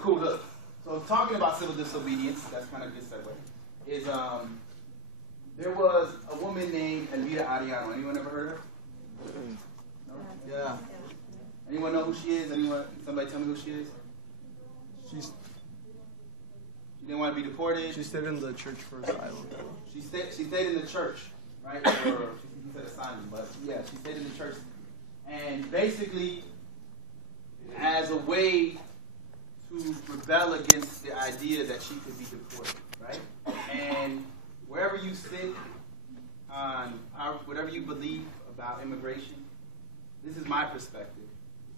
cool, look. So talking about civil disobedience, that's kind of a good segue, is there was a woman named Elvira Arellano. Anyone ever heard of her? No? Yeah. Anyone know who she is? Anyone? Somebody tell me who she is? She didn't want to be deported. She stayed in the church for asylum. She stayed in the church, right? Or she said asylum, but yeah, she stayed in the church. And basically, as a way to rebel against the idea that she could be deported, right? And wherever you sit on whatever you believe about immigration, this is my perspective.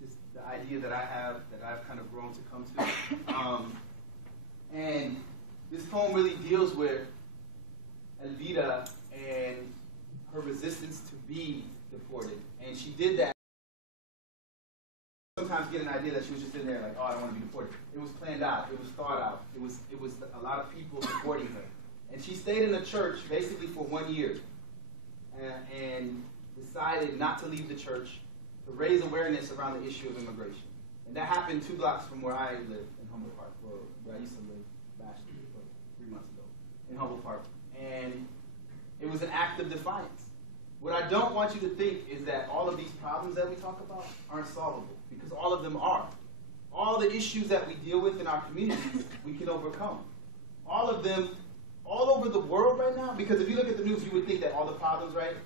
This is the idea that I have, that I've kind of grown to come to. And this poem really deals with Elvira and her resistance to be deported. And she did that. Sometimes get an idea that she was just in there like, oh, I don't want to be deported. It was planned out. It was thought out. It was a lot of people supporting her. And she stayed in the church basically for 1 year and decided not to leave the church to raise awareness around the issue of immigration. And that happened 2 blocks from where I live in Humboldt Park, where I used to live last year, 3 months ago, in Humboldt Park. And it was an act of defiance. What I don't want you to think is that all of these problems that we talk about aren't solvable, because all of them are. All the issues that we deal with in our communities, we can overcome. All of them, all over the world right now, because if you look at the news, you would think that all the problems, right,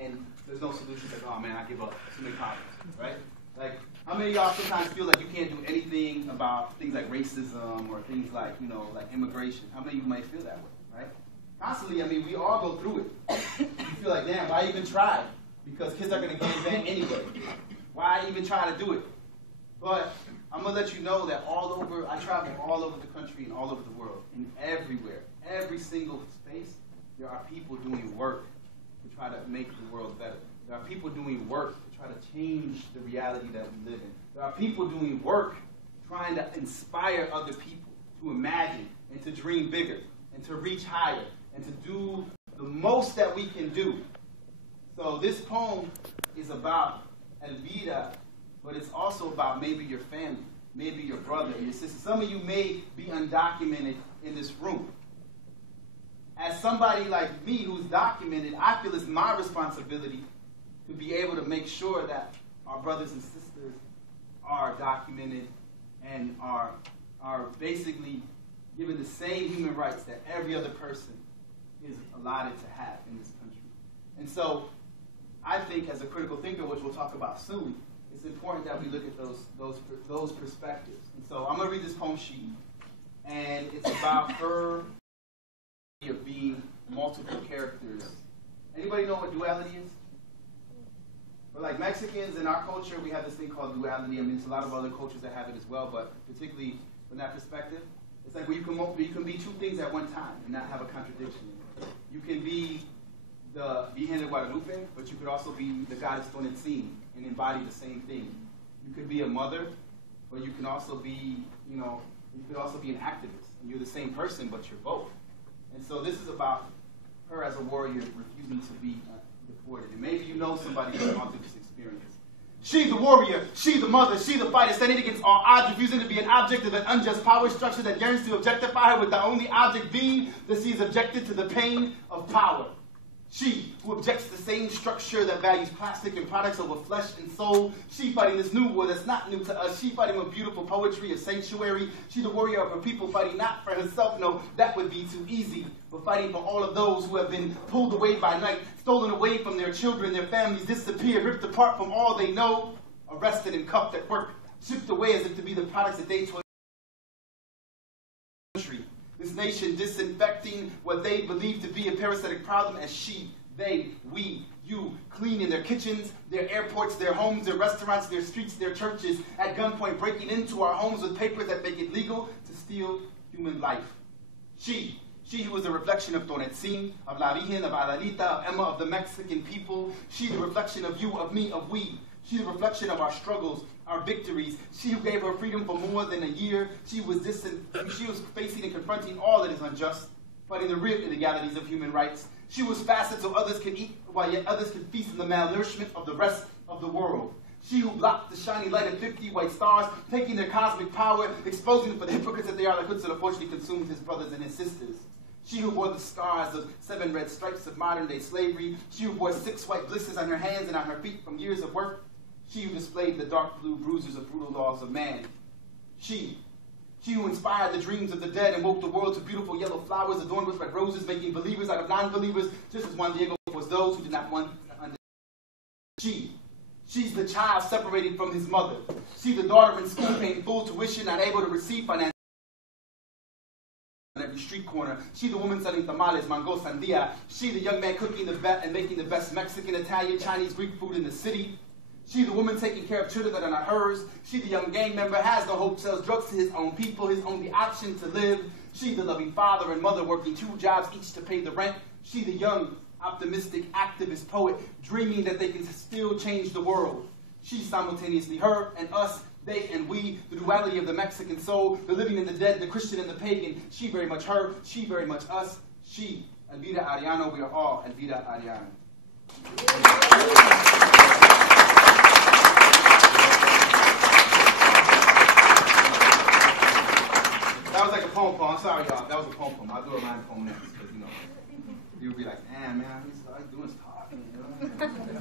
and there's no solution, like, oh man, I give up, too many problems, right? Like, how many of y'all sometimes feel like you can't do anything about things like racism or things like, you know, like immigration? How many of you might feel that way, right? Constantly, I mean, we all go through it. You feel like, damn, why even try? Because kids are going to get in anyway. Why even try to do it? But I'm going to let you know that I travel all over the country and all over the world, and everywhere, every single space, there are people doing work to try to make the world better. There are people doing work to try to change the reality that we live in. There are people doing work trying to inspire other people to imagine and to dream bigger and to reach higher and to do the most that we can do. So this poem is about Elvira, but it's also about maybe your family, maybe your brother, your sister. Some of you may be undocumented in this room. As somebody like me who's documented, I feel it's my responsibility to be able to make sure that our brothers and sisters are documented and are basically given the same human rights that every other person is allotted to have in this country. And so I think as a critical thinker, which we'll talk about soon, it's important that we look at those perspectives. And so I'm going to read this poem sheet, and it's about her of being multiple characters. Anybody know what duality is? But like Mexicans in our culture, we have this thing called duality. I mean, there's a lot of other cultures that have it as well, but particularly from that perspective, it's like where you can be two things at one time and not have a contradiction. You can be the Virgen de Guadalupe, but you could also be the goddess Tonantzin and embody the same thing. You could be a mother, but you can also be, you could also be an activist. And you're the same person, but you're both. And so this is about her as a warrior refusing to be deported. And maybe you know somebody who's gone through this experience. She's the warrior, she the mother, she the fighter, standing against all odds, refusing to be an object of an unjust power structure that yearns to objectify her, with the only object being that she is objected to the pain of power. She, who objects to the same structure that values plastic and products over flesh and soul. She fighting this new war that's not new to us. She fighting with beautiful poetry of sanctuary. She the warrior of her people, fighting not for herself. No, that would be too easy. But fighting for all of those who have been pulled away by night, stolen away from their children, their families, disappeared, ripped apart from all they know, arrested and cuffed at work, shipped away as if to be the products that they told. This nation disinfecting what they believe to be a parasitic problem as she, they, we, you, cleaning their kitchens, their airports, their homes, their restaurants, their streets, their churches, at gunpoint breaking into our homes with papers that make it legal to steal human life. She who is a reflection of Tonantzin, of La Virgen, of Adelita, of Emma, of the Mexican people. She the reflection of you, of me, of we. She the reflection of our struggles, our victories. She who gave her freedom for more than a year. She was facing and confronting all that is unjust, fighting the real illegalities of human rights. She was fasted so others could eat, while yet others could feast on the malnourishment of the rest of the world. She who blocked the shiny light of 50 white stars, taking their cosmic power, exposing them for the hypocrites that they are, like Hudson unfortunately consumed his brothers and his sisters. She who bore the scars of 7 red stripes of modern-day slavery. She who bore 6 white blisters on her hands and on her feet from years of work. She who displayed the dark blue bruises of brutal laws of man. She who inspired the dreams of the dead and woke the world to beautiful yellow flowers adorned with red roses, making believers out of non-believers, just as Juan Diego was those who did not want to understand. She's the child separated from his mother. She the daughter in school paying full tuition, not able to receive financial on every street corner. She the woman selling tamales, mango, sandia. She the young man cooking the best and making the best Mexican, Italian, Chinese, Greek food in the city. She the woman taking care of children that are not hers. She the young gang member, has no hope, sells drugs to his own people, his only option to live. She the loving father and mother working 2 jobs each to pay the rent. She the young, optimistic, activist poet, dreaming that they can still change the world. She's simultaneously her and us, they and we, the duality of the Mexican soul, the living and the dead, the Christian and the pagan. She very much her, she very much us. She, Elvira Arellano, we are all Elvira Arellano. That was like a poem. I'm sorry, y'all. That was a poem. I'll do a rhyme poem next, because, you know, you'll be like, damn, man, all he's doing is talking, you know?